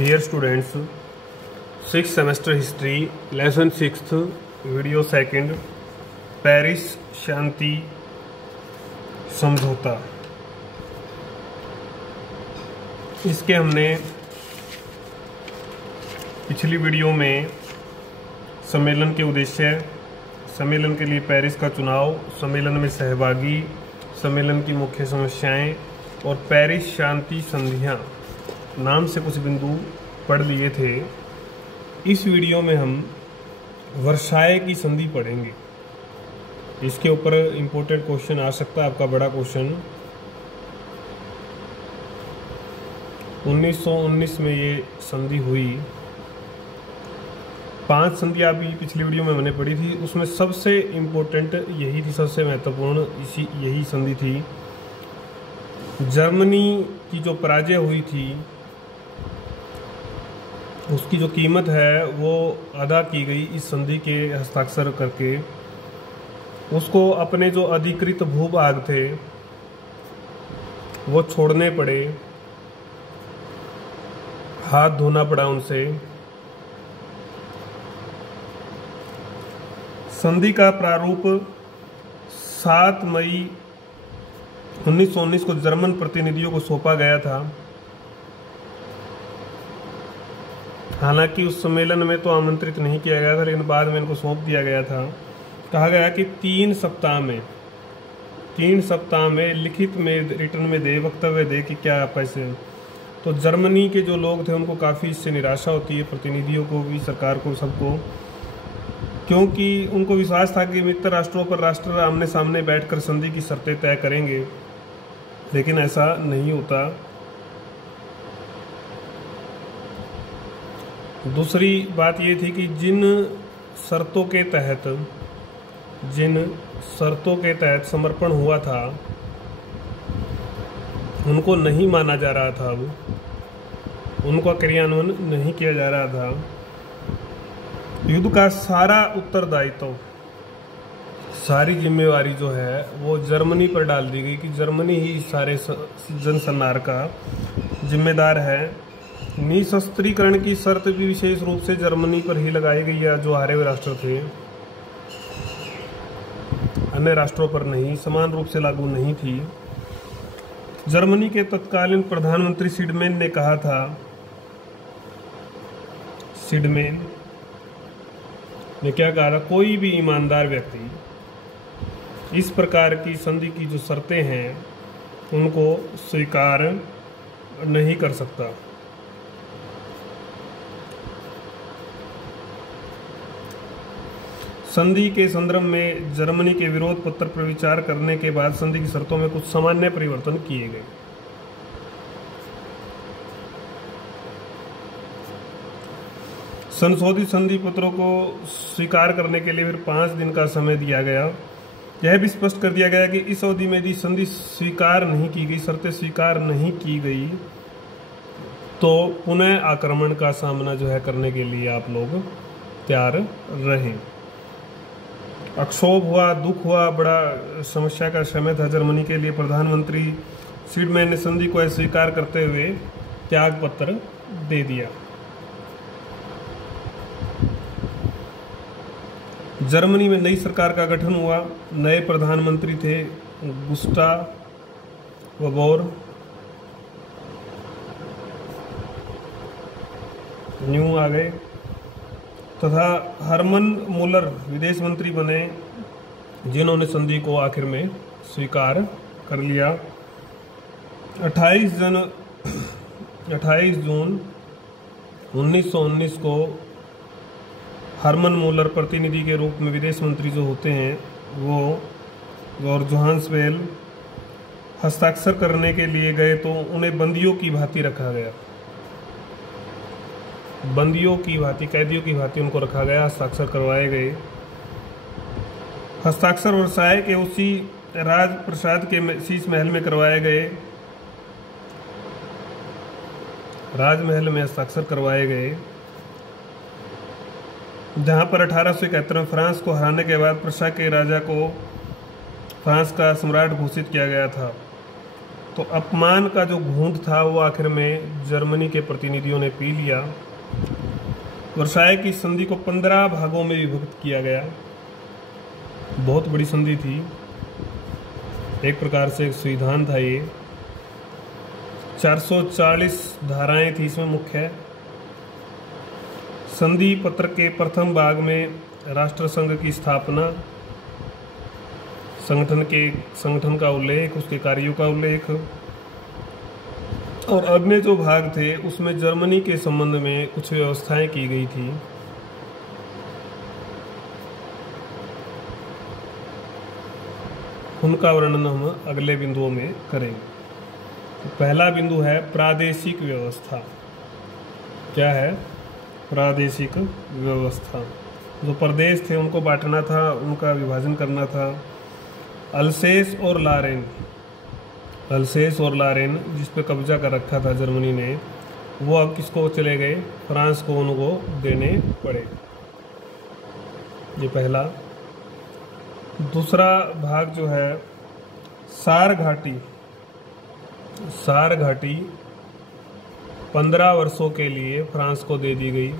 Dear students, 6th semester history lesson 6th video 2nd Paris शांति समझौता। इसके हमने पिछली वीडियो में सम्मेलन के उद्देश्य, सम्मेलन के लिए पेरिस का चुनाव, सम्मेलन में सहभागी, सम्मेलन की मुख्य समस्याएं और पेरिस शांति संधियां नाम से कुछ बिंदु पढ़ लिए थे। इस वीडियो में हम वर्साय की संधि पढ़ेंगे। इसके ऊपर इम्पोर्टेंट क्वेश्चन आ सकता है, आपका बड़ा क्वेश्चन। 1919 में ये संधि हुई। 5 संधियां अभी पिछली वीडियो में मैंने पढ़ी थी, उसमें सबसे इम्पोर्टेंट यही थी, सबसे महत्वपूर्ण यही संधि थी। जर्मनी की जो पराजय हुई थी उसकी जो कीमत है वो अदा की गई इस संधि के हस्ताक्षर करके। उसको अपने जो अधिकृत भूभाग थे वो छोड़ने पड़े, हाथ धोना पड़ा उनसे। संधि का प्रारूप 7 मई 1919 को जर्मन प्रतिनिधियों को सौंपा गया था। हालांकि उस सम्मेलन में तो आमंत्रित नहीं किया गया था, लेकिन बाद में इनको सौंप दिया गया था। कहा गया कि 3 सप्ताह में लिखित में, रिटर्न में दे, वक्तव्य दे कि क्या आप ऐसे। तो जर्मनी के जो लोग थे उनको काफ़ी इससे निराशा होती है, प्रतिनिधियों को भी, सरकार को, सबको, क्योंकि उनको विश्वास था कि मित्र राष्ट्रों पर राष्ट्र आमने सामने बैठकर संधि की शर्तें तय करेंगे, लेकिन ऐसा नहीं होता। दूसरी बात ये थी कि जिन शर्तों के तहत समर्पण हुआ था उनको नहीं माना जा रहा था, अब उनका क्रियान्वयन नहीं किया जा रहा था। युद्ध का सारा उत्तरदायित्व, सारी जिम्मेवारी जो है वो जर्मनी पर डाल दी गई कि जर्मनी ही सारे जनसंहार का जिम्मेदार है। निशस्त्रीकरण की शर्त भी विशेष रूप से जर्मनी पर ही लगाई गई है, जो हारे हुए राष्ट्र थे, अन्य राष्ट्रों पर नहीं, समान रूप से लागू नहीं थी। जर्मनी के तत्कालीन प्रधानमंत्री सिडमैन ने कहा था, सिडमैन ने क्या कहा था, कोई भी ईमानदार व्यक्ति इस प्रकार की संधि की जो शर्तें हैं उनको स्वीकार नहीं कर सकता। संधि के संदर्भ में जर्मनी के विरोध पत्र पर विचार करने के बाद संधि की शर्तों में कुछ सामान्य परिवर्तन किए गए। संशोधित संधि पत्रों को स्वीकार करने के लिए फिर 5 दिन का समय दिया गया। यह भी स्पष्ट कर दिया गया कि इस अवधि में यदि संधि स्वीकार नहीं की गई, शर्तें स्वीकार नहीं की गई, तो पुनः आक्रमण का सामना जो है करने के लिए आप लोग तैयार रहें। अक्षोभ हुआ, दुख हुआ, बड़ा समस्या का समय था जर्मनी के लिए। प्रधानमंत्री सिडमैन ने संधि को अस्वीकार करते हुए त्याग पत्र दे दिया। जर्मनी में नई सरकार का गठन हुआ। नए प्रधानमंत्री थे गुस्टाव बोर, न्यू आ गए, तथा हरमन मुलर विदेश मंत्री बने, जिन्होंने संधि को आखिर में स्वीकार कर लिया। 28 जून 1919 को हरमन मुलर प्रतिनिधि के रूप में विदेश मंत्री जो होते हैं वो और जोहान्सवेल हस्ताक्षर करने के लिए गए, तो उन्हें बंदियों की भांति रखा गया। बंदियों की भांति, कैदियों की भांति उनको रखा गया, हस्ताक्षर करवाए गए। हस्ताक्षर वर्साय के उसी राजप्रसाद के शीश महल में करवाए गए, राजमहल में हस्ताक्षर करवाए गए, जहां पर 1871 में फ्रांस को हराने के बाद प्रशा के राजा को फ्रांस का सम्राट घोषित किया गया था। तो अपमान का जो घूंट था वो आखिर में जर्मनी के प्रतिनिधियों ने पी लिया। वर्साय की संधि को 15 भागों में विभक्त किया गया। बहुत बड़ी संधि थी, एक प्रकार से एक संविधान था ये। 440 धाराएं थी इसमें मुख्य। संधि पत्र के प्रथम भाग में राष्ट्रसंघ की स्थापना, संगठन का उल्लेख, उसके कार्यों का उल्लेख, और अन्य जो भाग थे उसमें जर्मनी के संबंध में कुछ व्यवस्थाएं की गई थी। उनका वर्णन हम अगले बिंदुओं में करेंगे। तो पहला बिंदु है प्रादेशिक व्यवस्था। क्या है? प्रादेशिक व्यवस्था। जो प्रदेश थे उनको बांटना था, उनका विभाजन करना था। अल्सेस और लारेन जिस पे कब्जा कर रखा था जर्मनी ने, वो अब किसको चले गए? फ्रांस को उनको देने पड़े। ये पहला। दूसरा भाग जो है सार घाटी 15 वर्षों के लिए फ्रांस को दे दी गई।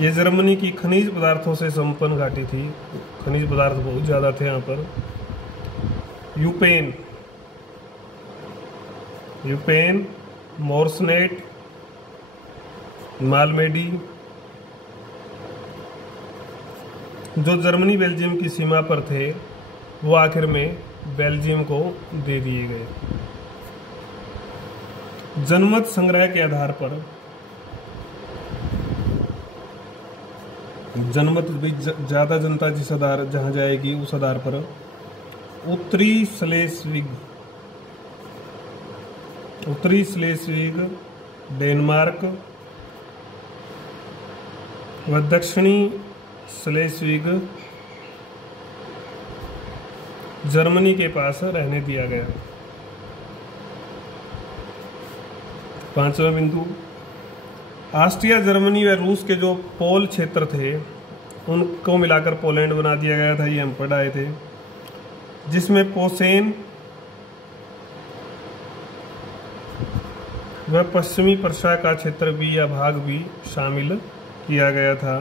ये जर्मनी की खनिज पदार्थों से संपन्न घाटी थी। खनिज पदार्थ बहुत ज़्यादा थे यहाँ पर। यूपेन, मोर्सनेट, मालमेडी, जो जर्मनी बेल्जियम की सीमा पर थे, वो आखिर में बेल्जियम को दे दिए गए। जनमत संग्रह के आधार पर, जनमत भी ज़्यादा जनता जिस आधार जहाँ जाएगी उस आधार पर उत्तरी स्लेस्विग डेनमार्क व दक्षिणी स्लेस्विग जर्मनी के पास रहने दिया गया। पांचवा बिंदु, ऑस्ट्रिया, जर्मनी व रूस के जो पोल क्षेत्र थे उनको मिलाकर पोलैंड बना दिया गया था। ये हम पढ़ आए थे, जिसमें पोसेन व पश्चिमी पर्शिया का क्षेत्र भी या भाग भी शामिल किया गया था।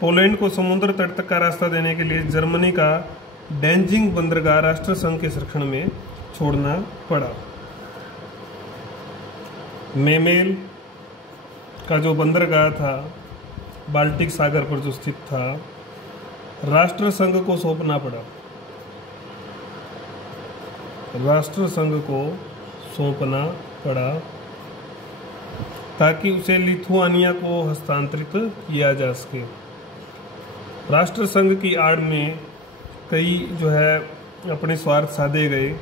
पोलैंड को समुद्र तट तक का रास्ता देने के लिए जर्मनी का डैंजिंग बंदरगाह राष्ट्रसंघ के संरक्षण में छोड़ना पड़ा। मेमेल का जो बंदरगाह था बाल्टिक सागर पर जो स्थित था, राष्ट्रसंघ को सौंपना पड़ा। ताकि उसे लिथुआनिया को हस्तांतरित किया जा सके। राष्ट्रसंघ की आड़ में कई जो है अपने स्वार्थ साधे गए।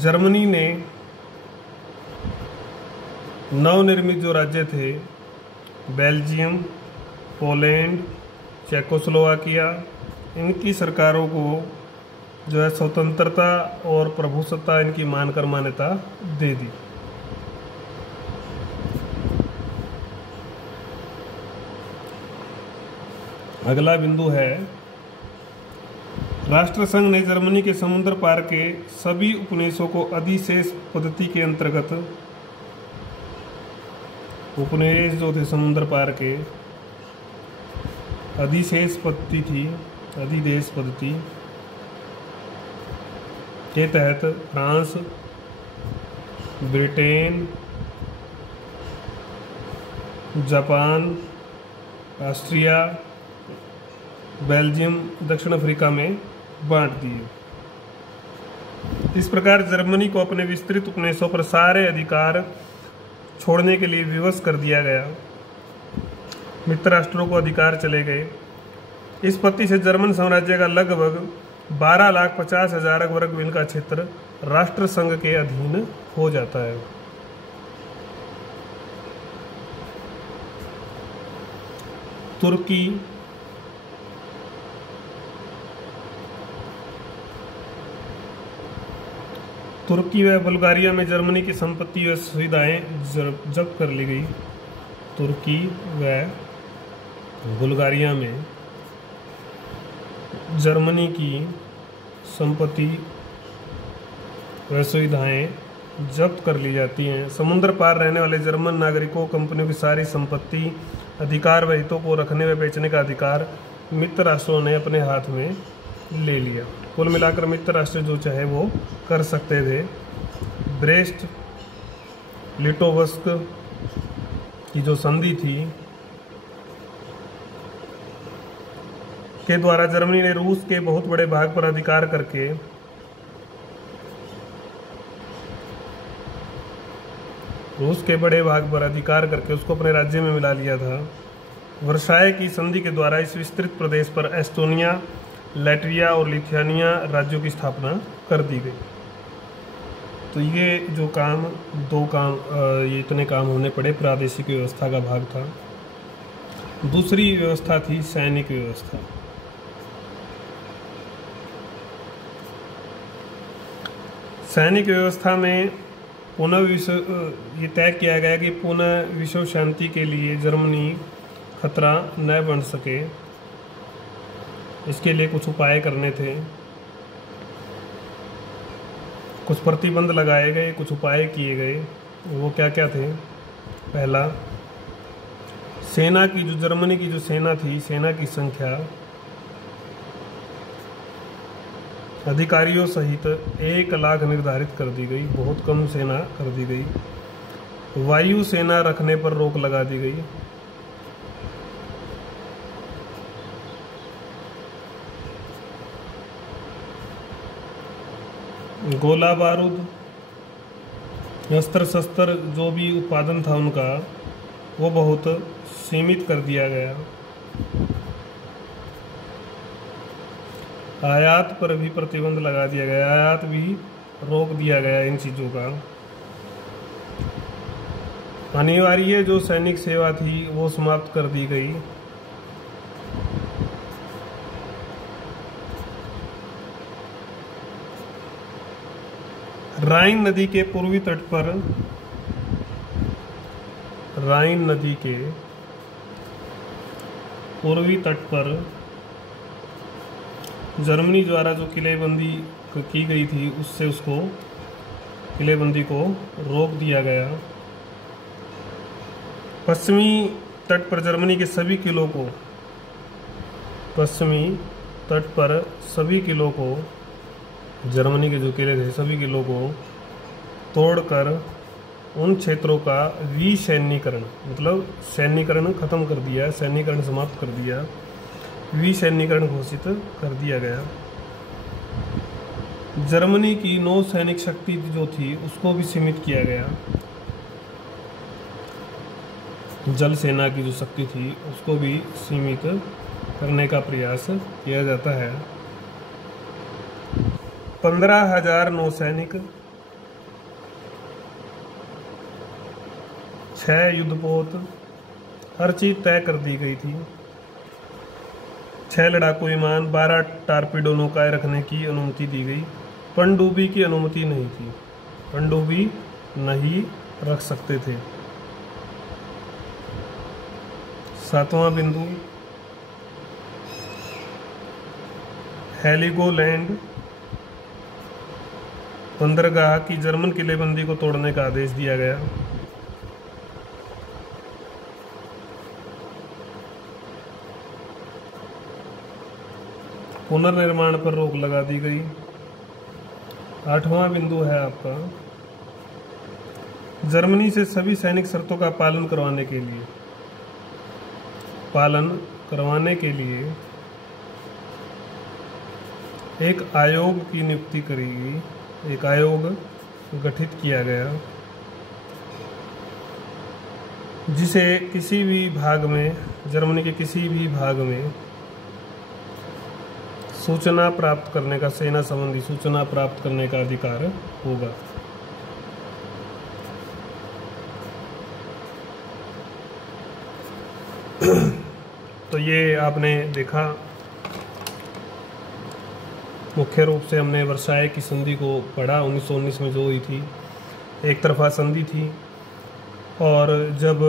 जर्मनी ने नवनिर्मित जो राज्य थे, बेल्जियम, पोलैंड, चेकोस्लोवाकिया, इनकी सरकारों को जो है स्वतंत्रता और प्रभुसत्ता इनकी मानकर मान्यता दे दी। अगला बिंदु है राष्ट्रसंघ ने जर्मनी के समुद्र पार के सभी उपनिवेशों को अधिशेष पद्धति के अंतर्गत, उपनिवेश जो थे समुद्र पार के, अधिशेष पद्धति थी, अधिदेश पद्धति के तहत France, Britain, Japan, Austria, Belgium, दक्षिण अफ्रीका में बांट दिए। इस प्रकार जर्मनी को अपने विस्तृत उपनिवेशों पर सारे अधिकार छोड़ने के लिए विवश कर दिया गया। मित्र राष्ट्रों को अधिकार चले गए। इस पद्धति से जर्मन साम्राज्य का लगभग 12,50,000 वर्ग मील का क्षेत्र राष्ट्रसंघ के अधीन हो जाता है। तुर्की व बुल्गारिया में जर्मनी की संपत्ति व सुविधाएं जब्त कर ली गई। तुर्की व बुल्गारिया में जर्मनी की संपत्ति वह सुविधाएं जब्त कर ली जाती हैं। समुद्र पार रहने वाले जर्मन नागरिकों कंपनियों की सारी संपत्ति, अधिकार व हितों को रखने व बेचने का अधिकार मित्र राष्ट्रों ने अपने हाथ में ले लिया। कुल मिलाकर मित्र राष्ट्र जो चाहे वो कर सकते थे। ब्रेस्ट लिटोवस्क की जो संधि थी के द्वारा जर्मनी ने रूस के बहुत बड़े भाग पर अधिकार करके उसको अपने राज्य में मिला लिया था। वर्साय की संधि के द्वारा इस विस्तृत प्रदेश पर एस्टोनिया, लैटविया और लिथुआनिया राज्यों की स्थापना कर दी गई। तो ये जो ये इतने काम होने पड़े, प्रादेशिक व्यवस्था का भाग था। दूसरी व्यवस्था थी सैनिक व्यवस्था। सैनिक व्यवस्था में ये तय किया गया कि पुनः विश्व शांति के लिए जर्मनी खतरा न बन सके, इसके लिए कुछ उपाय करने थे। कुछ प्रतिबंध लगाए गए, कुछ उपाय किए गए। वो क्या क्या थे? पहला, जर्मनी की जो सेना थी, सेना की संख्या अधिकारियों सहित 1 लाख निर्धारित कर दी गई। बहुत कम सेना कर दी गई। वायु सेना रखने पर रोक लगा दी गई। गोला बारूद, अस्त्र शस्त्र जो भी उत्पादन था उनका, वो बहुत सीमित कर दिया गया। आयात पर भी प्रतिबंध लगा दिया गया, आयात भी रोक दिया गया इन चीज़ों का। अनिवार्य जो सैनिक सेवा थी वो समाप्त कर दी गई। राइन नदी के पूर्वी तट पर जर्मनी द्वारा जो किलेबंदी की गई थी, उससे उसको किलेबंदी को रोक दिया गया। पश्चिमी तट पर जर्मनी के सभी किलों को जर्मनी के जो किले थे, सभी किलों को तोड़कर उन क्षेत्रों का विसैन्यीकरण, मतलब सैन्यीकरण खत्म कर दिया, सैन्यीकरण समाप्त कर दिया, विसैन्यीकरण घोषित कर दिया गया। जर्मनी की नौ सैनिक शक्ति जो थी उसको भी सीमित किया गया। जल सेना की जो शक्ति थी उसको भी सीमित करने का प्रयास किया जाता है। 15,000 नौसैनिक, 6 युद्धपोत, हर चीज तय कर दी गई थी। 6 लड़ाकू विमान, 12 टारपीडो नौकाएं रखने की अनुमति दी गई। पनडुब्बी की अनुमति नहीं थी, पनडुब्बी नहीं रख सकते थे। 7वां बिंदु, हेलिगोलैंड बंदरगाह की जर्मन किलेबंदी को तोड़ने का आदेश दिया गया। पुनर्निर्माण पर रोक लगा दी गई। 8वां बिंदु है आपका, जर्मनी से सभी सैनिक शर्तों का पालन करवाने के लिए एक आयोग की नियुक्ति करी गई, एक आयोग गठित किया गया जिसे किसी भी भाग में, जर्मनी के किसी भी भाग में सूचना प्राप्त करने का, सेना संबंधी सूचना प्राप्त करने का अधिकार होगा। तो ये आपने देखा, मुख्य रूप से हमने वर्साय की संधि को पढ़ा 1919 में जो हुई थी। एक तरफा संधि थी और जब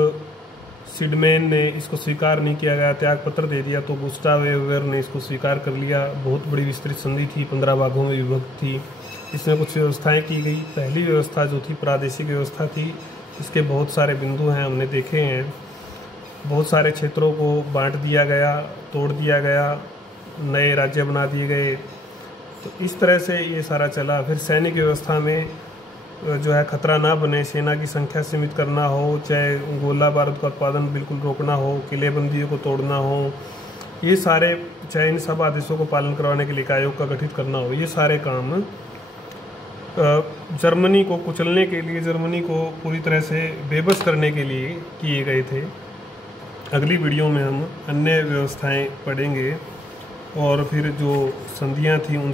सिडमैन ने इसको स्वीकार नहीं किया गया, त्याग पत्र दे दिया, तो गुस्टाव वेबर ने इसको स्वीकार कर लिया। बहुत बड़ी विस्तृत संधि थी, 15 भागों में विभक्त थी। इसमें कुछ व्यवस्थाएं की गई। पहली व्यवस्था जो थी प्रादेशिक व्यवस्था थी, इसके बहुत सारे बिंदु हैं, हमने देखे हैं। बहुत सारे क्षेत्रों को बांट दिया गया, तोड़ दिया गया, नए राज्य बना दिए गए। तो इस तरह से ये सारा चला। फिर सैनिक व्यवस्था में जो है खतरा ना बने, सेना की संख्या सीमित करना हो, चाहे गोला बारूद का उत्पादन बिल्कुल रोकना हो, किलेबंदियों को तोड़ना हो, ये सारे, चाहे इन सब आदेशों को पालन करवाने के लिए एक आयोग का गठित करना हो, ये सारे काम जर्मनी को कुचलने के लिए, जर्मनी को पूरी तरह से बेबस करने के लिए किए गए थे। अगली वीडियो में हम अन्य व्यवस्थाएं पढ़ेंगे और फिर जो संधियां थी उन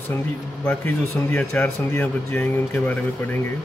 बाकी जो संधियां, 4 संधियां बच जाएंगी, उनके बारे में पढ़ेंगे।